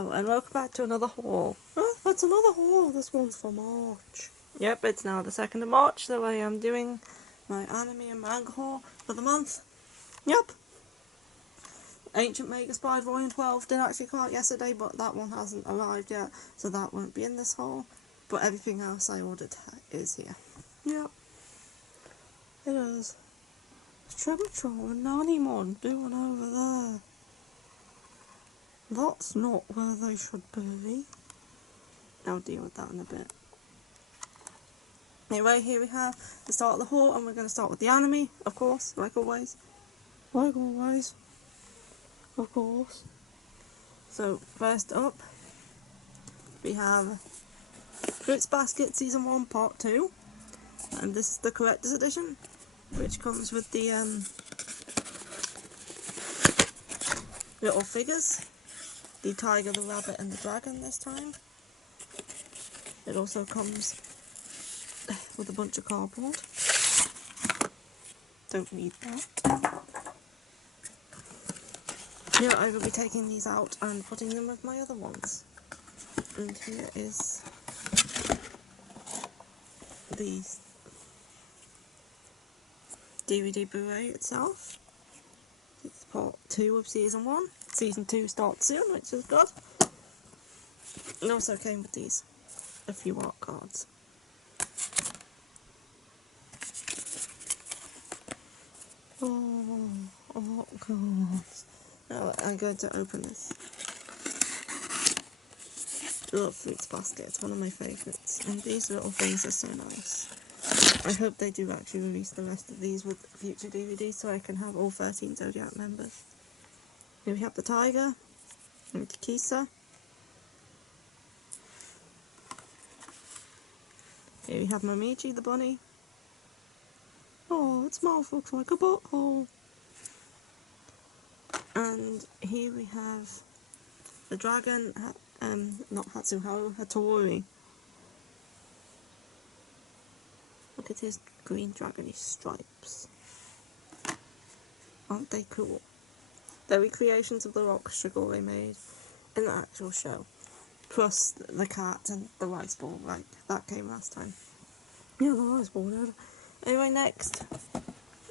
Hello, and welcome back to another haul. Oh, that's another haul. This one's for March. Yep, it's now the 2nd of March, so I am doing my anime and manga haul for the month. Yep. Ancient Mega Spy Volume 12 did actually come out yesterday, but that one hasn't arrived yet, so that won't be in this haul. But everything else I ordered is here. Yep. It is. Tremitron and Nanimon doing over there. That's not where they should be. I'll deal with that in a bit. Anyway, here we have the start of the haul, and we're going to start with the anime, of course, like always. Like always. Of course. So, first up, we have Fruits Basket Season 1 Part 2. And this is the Collector's Edition, which comes with the little figures. The tiger, the rabbit, and the dragon this time. It also comes with a bunch of cardboard. Don't need that. Here I will be taking these out and putting them with my other ones. And here is the DVD Blu-ray itself. It's part 2 of Season 1. Season 2 starts soon, which is good. And also came with these, a few art cards. Oh, art cards. Now I'm going to open this. I love Fruits Basket, it's one of my favourites. And these little things are so nice. I hope they do actually release the rest of these with future DVDs so I can have all 13 Zodiac members. Here we have the tiger, and Kisa. Here we have Momiji the bunny. Oh, its mouth looks like a butthole. And here we have the dragon, not Hatsuharu, Hattori. Look at his green dragony stripes. Aren't they cool? They're recreations of the rock Shigure made in the actual show. Plus the cat and the rice ball, like that came last time. Yeah, the rice ball did. Anyway, next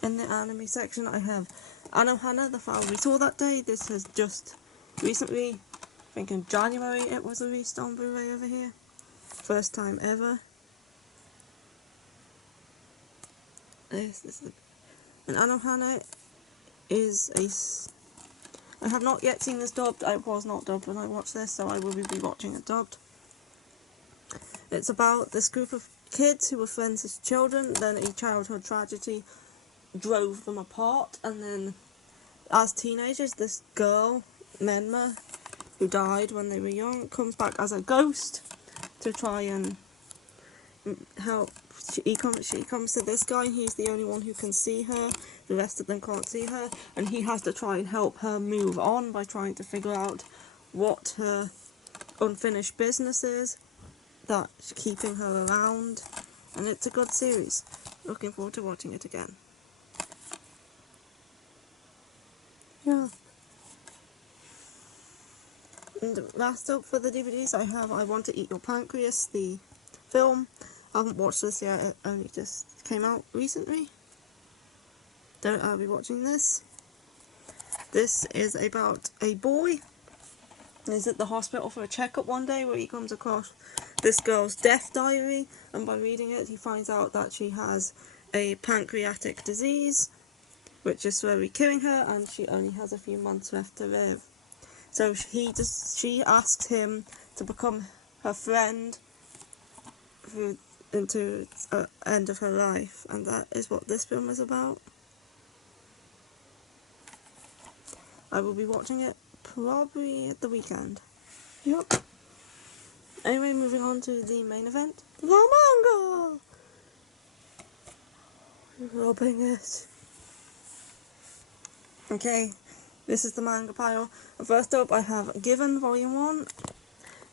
in the anime section I have Anohana, the file we saw that day. This has just recently, I think in January it was released on Blu-ray over here. First time ever. This is an Anohana is I have not yet seen this dubbed. I was not dubbed when I watched this, so I will be watching it dubbed. It's about this group of kids who were friends as children, then a childhood tragedy drove them apart, and then as teenagers this girl, Menma, who died when they were young, comes back as a ghost to try and help. She comes to this guy, he's the only one who can see her, the rest of them can't see her, and he has to try and help her move on by trying to figure out what her unfinished business is that's keeping her around, and it's a good series. Looking forward to watching it again. Yeah. And last up for the DVDs I have I Want to Eat Your Pancreas, the film. I haven't watched this yet, it only just came out recently. I'll be watching this. This is about a boy who's at the hospital for a checkup one day where he comes across this girl's death diary, and by reading it he finds out that she has a pancreatic disease which is slowly killing her, and she only has a few months left to live. So she asks him to become her friend into the end of her life, and that is what this film is about. I will be watching it probably at the weekend. Yep. Anyway, moving on to the main event, the manga! Rubbing it. Okay, this is the manga pile. First up I have Given Volume 1.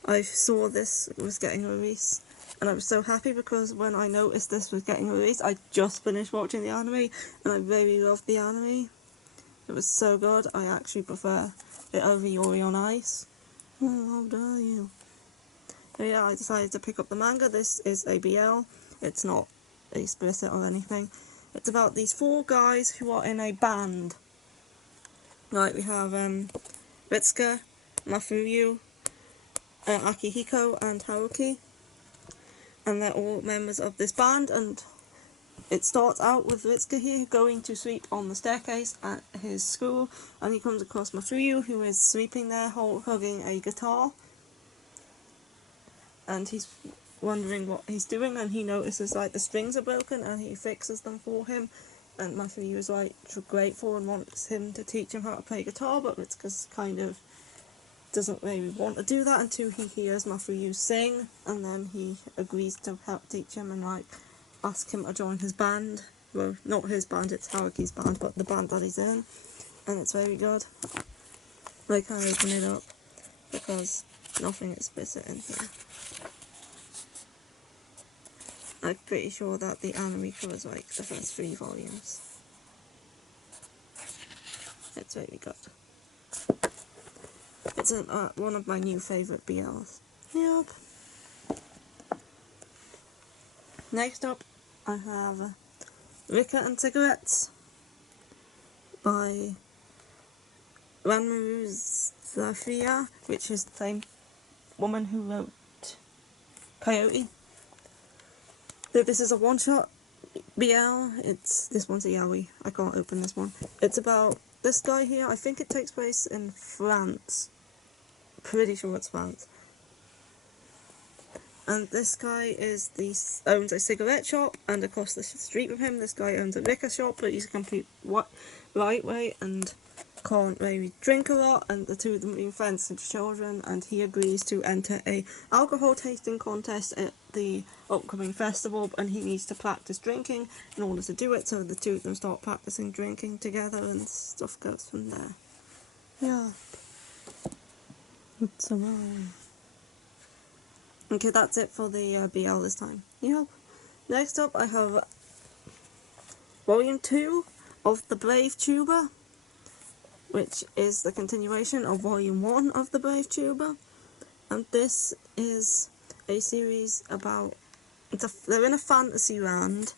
I saw this was getting released, and I was so happy because when I noticed this was getting released, I just finished watching the anime, and I really loved the anime. It was so good. I actually prefer it over Yuri on Ice. Oh, how dare you. So yeah, I decided to pick up the manga. This is a BL. It's not explicit or anything. It's about these 4 guys who are in a band. Like, we have Ritsuka, Mafuyu, Akihiko, and Haruki. And they're all members of this band, and it starts out with Ritsuka here going to sweep on the staircase at his school, and he comes across Mafuyu, who is sweeping there, hugging a guitar. And he's wondering what he's doing, and he notices like the strings are broken, and he fixes them for him. And Mafuyu is like grateful and wants him to teach him how to play guitar, but Ritsuka kind of doesn't really want to do that until he hears Mafuyu sing, and then he agrees to help teach him and like ask him to join his band. Well, not his band, it's Haruki's band, but the band that he's in, and it's very good. I can't open it up because nothing explicit in here. I'm pretty sure that the anime covers like the first 3 volumes. It's very good. It's one of my new favourite BLs. Yep. Next up, I have Rika and Cigarettes by Ranmaru Zafia, which is the same woman who wrote Coyote. So this is a one-shot BL. This one's a yaoi. I can't open this one. It's about this guy here. I think it takes place in France. Pretty sure it's France. And this guy owns a cigarette shop, and across the street from him, this guy owns a liquor shop, but he's a complete lightweight and can't really drink a lot, and the two of them being friends since children, and he agrees to enter a alcohol tasting contest at the upcoming festival, and he needs to practice drinking in order to do it, so the two of them start practicing drinking together, and stuff goes from there. Yeah. It's annoying. Okay, that's it for the BL this time. Yep. Next up, I have Volume 2 of The Brave Tuba, which is the continuation of Volume 1 of The Brave Tuba. And this is a series about... they're in a fantasy land,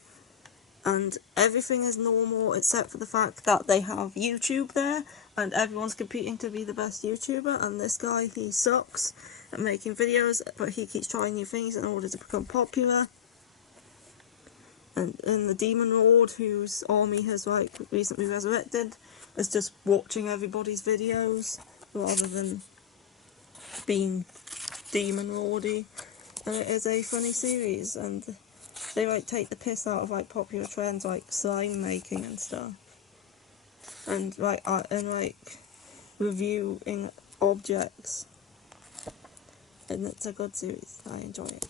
and everything is normal except for the fact that they have YouTube there, and everyone's competing to be the best YouTuber, and this guy, he sucks at making videos, but he keeps trying new things in order to become popular. And the Demon Lord, whose army has like recently resurrected, is just watching everybody's videos rather than being Demon Lordy. And it is a funny series, and they like take the piss out of like popular trends like slime making and stuff, and like reviewing objects. And it's a good series. I enjoy it.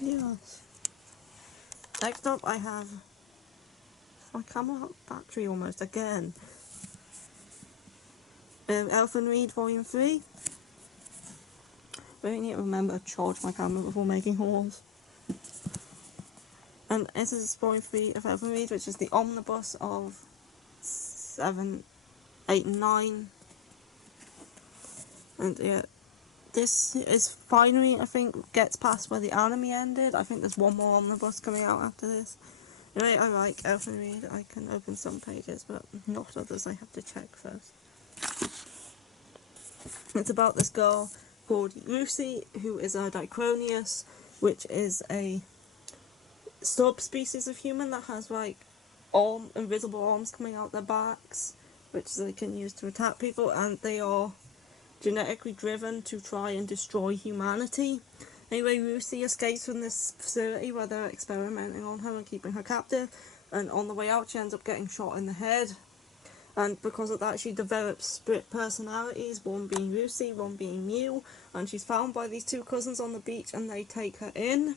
Yes. Next up, I have my camera battery almost again. Elfen Reed Volume 3. Really need to remember to charge my camera before making hauls. And this is Volume 3 of Elfen Reed, which is the omnibus of 7, 8 and 9. And yeah, this is finally, I think, gets past where the anime ended. I think there's one more omnibus coming out after this. Anyway, I like Elfen Reed. I can open some pages, but not others. I have to check first. It's about this girl called Lucy, who is a Dicronius, which is a subspecies of human that has like invisible arms coming out their backs, which they can use to attack people, and they are genetically driven to try and destroy humanity. Anyway, Lucy escapes from this facility where they're experimenting on her and keeping her captive, and on the way out she ends up getting shot in the head. And because of that, she develops split personalities, one being Lucy, one being Mew, and she's found by these 2 cousins on the beach, and they take her in.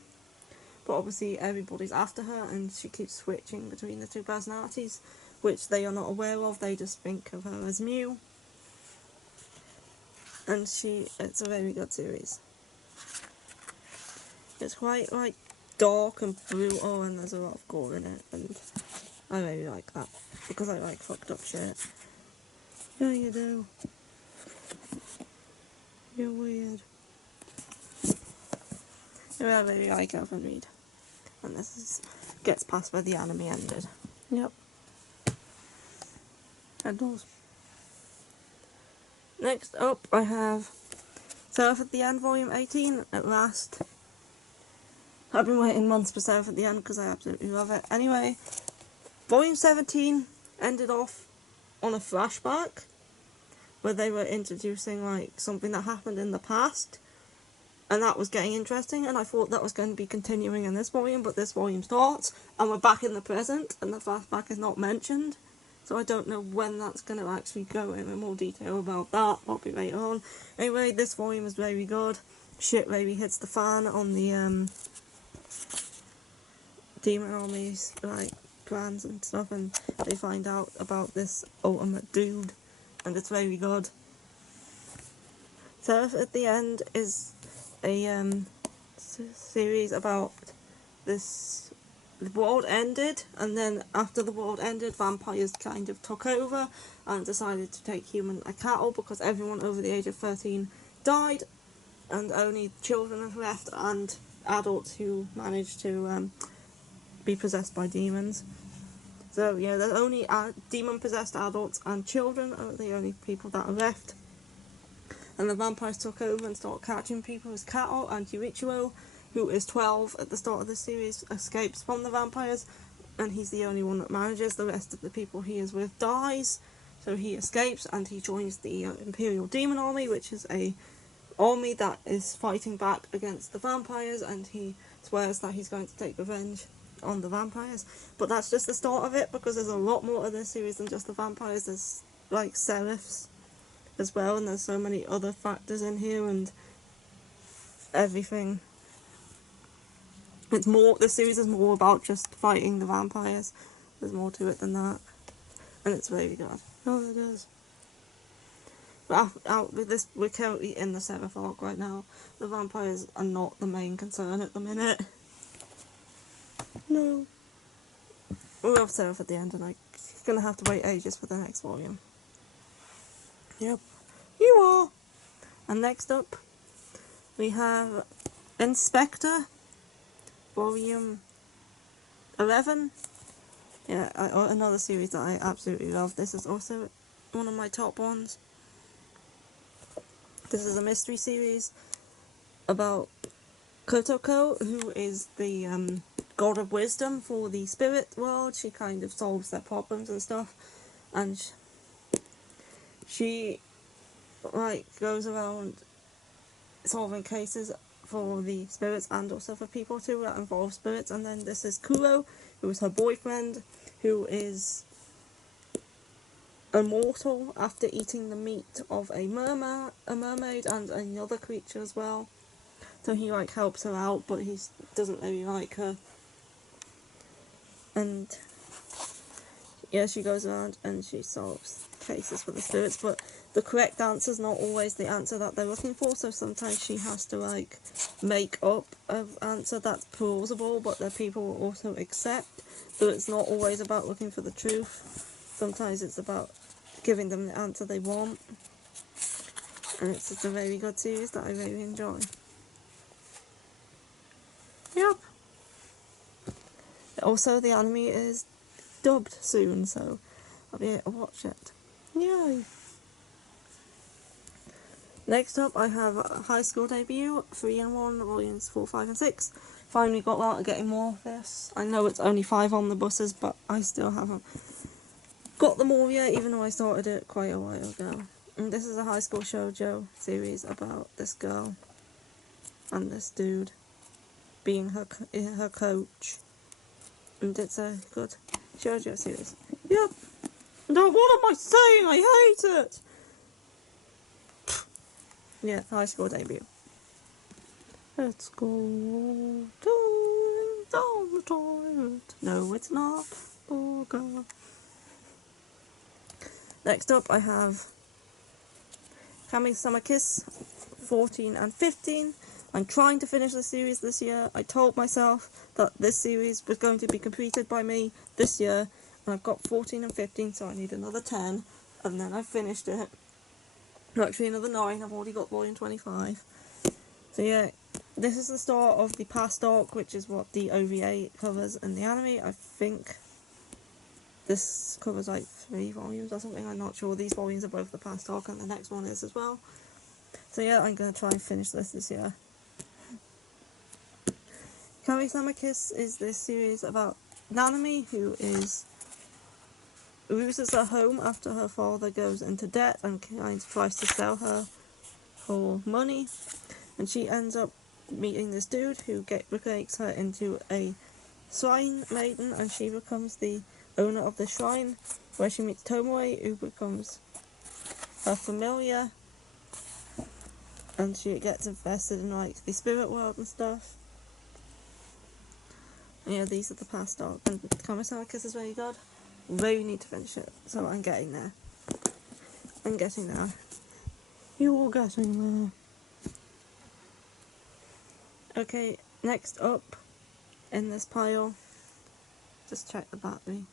But obviously everybody's after her, and she keeps switching between the 2 personalities, which they are not aware of. They just think of her as Mew. And it's a very good series. It's quite like dark and brutal, and there's a lot of gore in it, and I really like that because I like fucked up shit. Yeah, you do. You're weird. I really like Elven Reed. And this is gets past where the anime ended. Yep. It does. Next up, I have Seraph at the End, Volume 18, at last. I've been waiting months for Seraph at the End because I absolutely love it. Anyway, Volume 17 ended off on a flashback where they were introducing like something that happened in the past, and that was getting interesting, and I thought that was going to be continuing in this volume, but this volume starts and we're back in the present and the flashback is not mentioned. So I don't know when that's going to actually go in more detail about that. Probably later on. Anyway, this volume is very good. Shit really hits the fan on the Demon Army's like plans and stuff, and they find out about this ultimate dude, and it's very good. Seraph at the End is a series about this. The world ended, and then after the world ended, vampires kind of took over and decided to take human cattle because everyone over the age of 13 died, and only children are left and adults who managed to be possessed by demons. So yeah, there's only demon-possessed adults and children are the only people that are left. And the vampires took over and started catching people as cattle, and Yuichiro, who is 12 at the start of the series, escapes from the vampires, and he's the only one that manages. The rest of the people he is with dies, so he escapes and he joins the Imperial Demon Army, which is a army that is fighting back against the vampires, and he swears that he's going to take revenge on the vampires. But that's just the start of it, because there's a lot more of this series than just the vampires. There's like seraphs as well, and there's so many other factors in here and everything. It's more, the series is more about just fighting the vampires. There's more to it than that, and it's really good. Oh, it is. But out with this, we're currently in the 7th arc right now. The vampires are not the main concern at the minute. No. We love Seraph at the End, and I'm gonna have to wait ages for the next volume. Yep. You are. And next up, we have Inspector, Volume 11. Yeah, another series that I absolutely love. This is also one of my top ones. This is a mystery series about Kotoko, who is the god of wisdom for the spirit world. She kind of solves their problems and stuff, and she like goes around solving cases for the spirits and also for people too that involve spirits. And then this is Kuro, who is her boyfriend, who is immortal after eating the meat of a mermaid and another creature as well. So he like helps her out, but he doesn't really like her. And yeah, she goes around and she solves cases for the spirits, but the correct answer is not always the answer that they're looking for, so sometimes she has to like make up an answer that's plausible but that people will also accept. So it's not always about looking for the truth. Sometimes it's about giving them the answer they want. And it's just a very good series that I really enjoy. Yep. Also, the anime is dubbed soon, so I'll be able to watch it. Yay. Next up, I have High School Debut, 3-in-1, volumes 4, 5, and 6. Finally got around to getting more of this. I know it's only 5 on the buses, but I still haven't got them all yet, even though I started it quite a while ago. And this is a high school shoujo series about this girl and this dude being her coach. And it's a good shoujo series. Yep. No, what am I saying? I hate it! Yeah, High School Debut. Let's go down the toilet. No, it's not. Oh, God. Next up, I have Kami-sama Kiss 14 and 15. I'm trying to finish the series this year. I told myself that this series was going to be completed by me this year, and I've got 14 and 15, so I need another 10, and then I've finished it. Actually, another 9. I've already got volume 25. So yeah, this is the start of the past arc, which is what the OVA covers in the anime. I think this covers like 3 volumes or something, I'm not sure. These volumes are both the past arc and the next one is as well. So yeah, I'm going to try and finish this year. Kami-sama Kiss is this series about Nanami, who loses her home after her father goes into debt and kind of tries to sell her for money. And she ends up meeting this dude who makes her into a shrine maiden, and she becomes the owner of the shrine, where she meets Tomoe, who becomes her familiar, and she gets invested in like the spirit world and stuff. And yeah, these are the past arc, and Kami-sama Kiss is very good. Really need to finish it, so I'm getting there. I'm getting there. You're getting there. Okay, next up in this pile, just check the battery.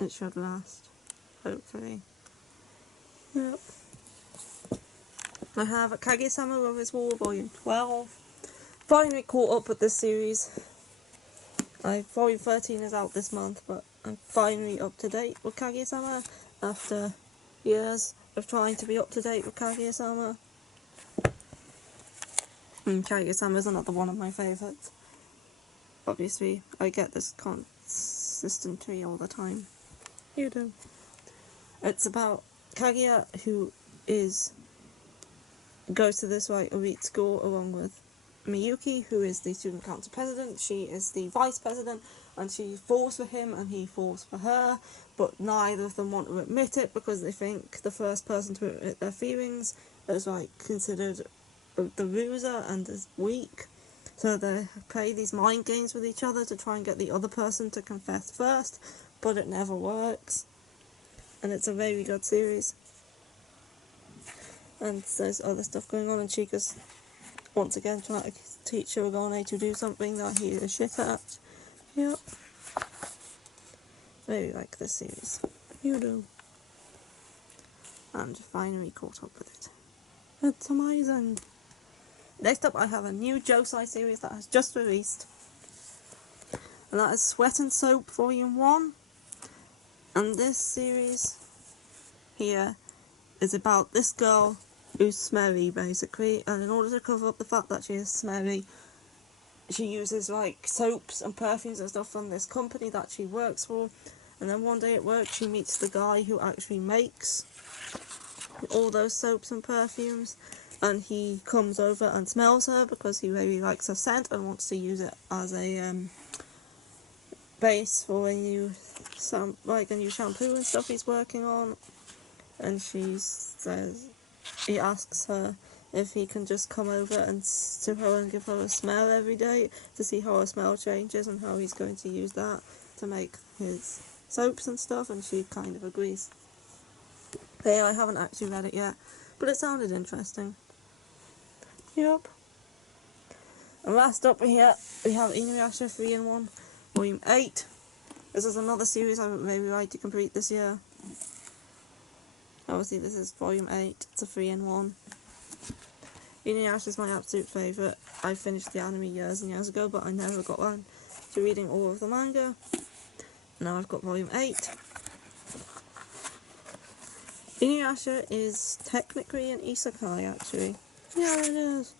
It should last, hopefully. Yep. I have Kage-sama Lovers War Volume 12. Finally caught up with this series. Volume 13 is out this month, but I'm finally up to date with Kage-sama after years of trying to be up to date with Kage-sama. And Kage-sama is another one of my favourites. Obviously, I get this consistency all the time. You do. It's about Kaguya, who goes to this like elite school along with Miyuki, who is the student council president. She is the vice president, and she falls for him and he falls for her, but neither of them want to admit it because they think the first person to admit their feelings is like considered the loser and is weak. So they play these mind games with each other to try and get the other person to confess first, but it never works. And it's a very good series. And there's other stuff going on, and Chica's once again trying to teach Shirogane to do something that he is shit at. Yep. Really like this series. You do. And finally caught up with it. It's amazing. Next up, I have a new Josei series that has just released. And that is Sweat and Soap Volume 1. And this series here is about this girl who's smelly, basically. And in order to cover up the fact that she is smelly, she uses like soaps and perfumes and stuff from this company that she works for. And then one day at work, she meets the guy who actually makes all those soaps and perfumes. And he comes over and smells her because he really likes her scent and wants to use it as a base for a new shampoo and stuff he's working on. And he asks her if he can just come over and to her and give her a smell every day to see how her smell changes and how he's going to use that to make his soaps and stuff, and she kind of agrees. But yeah, I haven't actually read it yet, but it sounded interesting. Yep. And last up here, we have Inuyasha 3-in-1, Volume 8. This is another series I would maybe like to complete this year. Obviously this is Volume 8, it's a 3-in-1. Inuyasha is my absolute favourite. I finished the anime years and years ago, but I never got around to reading all of the manga. Now I've got Volume 8. Inuyasha is technically an isekai, actually. Yeah, it is.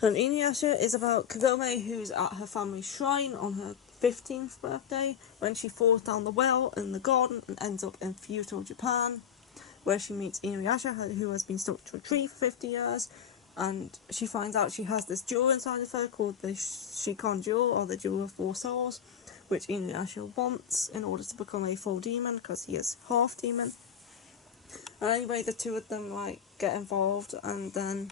And Inuyasha is about Kagome, who's at her family shrine on her 15th birthday when she falls down the well in the garden and ends up in feudal Japan, where she meets Inuyasha, who has been stuck to a tree for 50 years, and she finds out she has this jewel inside of her called the Shikon Jewel, or the Jewel of Four Souls, which Inuyasha wants in order to become a full demon, because he is half demon. And anyway, the two of them get involved, and then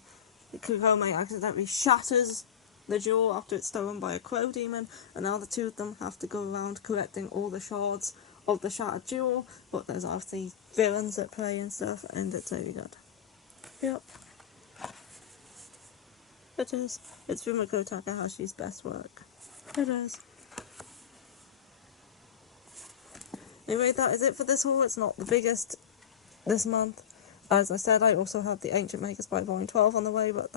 Kagome accidentally shatters the jewel after it's stolen by a crow demon, and now the two of them have to go around collecting all the shards of the shattered jewel, but there's obviously villains at play and stuff, and it's really good. Yep. It is. It's Rumiko Takahashi's best work. It is. Anyway, that is it for this haul. It's not the biggest this month. As I said, I also have the Ancient Maker Spy Volume 12 on the way, but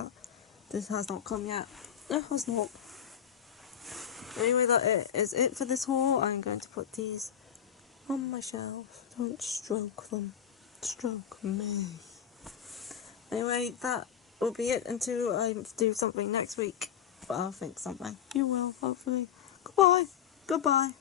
this has not come yet. It has not. Anyway, that is it for this haul. I'm going to put these on my shelf. Don't stroke them. Stroke me. Anyway, that will be it until I do something next week. But I'll think something. You will, hopefully. Goodbye. Goodbye.